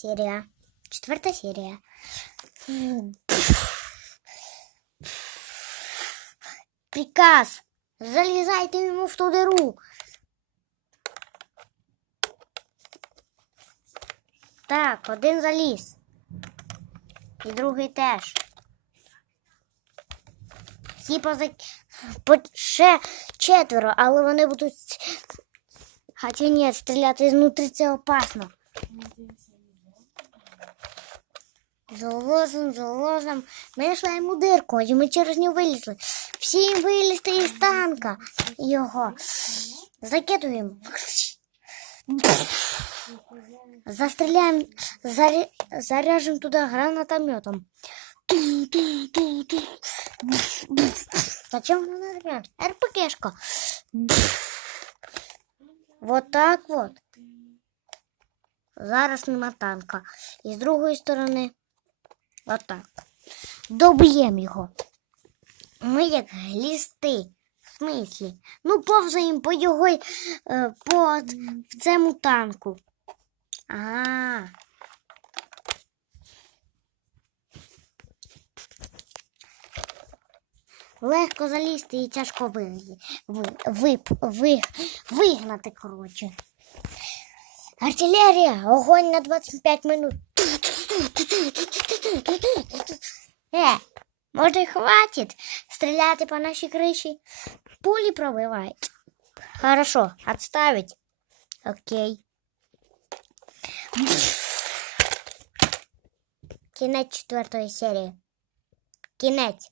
серія. Четверта серія. Приказ. Залізайте йому в ту диру. Так, один заліз. І другий теж. Всі поза... по... ще четверо, але вони будуть. Хоча ні, стріляти знутрі це опасно. Заложим, заложим. Ми знайшли йому дирку, і ми через нього вилізли. Всі вилізти із танка його. Закидуємо. Застріляємо, заря... заряжемо туди гранатометом. Зачем гранатомет? РПГшка. Вот так вот. Зараз нема танка. І з другої сторони. Отак. Доб'ємо його. Ми як глісти. В смислі? Ну, повзаємо по його е, в цьому танку. А. Легко залізти і тяжко ви, ви, ви, ви, вигнати, коротше. Артилерія, огонь на 25 минут. Е, може, хватить стріляти по нашій криші? Пулі пробивають. Хорошо, отставить. Окей. Кінець четвертої серії. Кінець.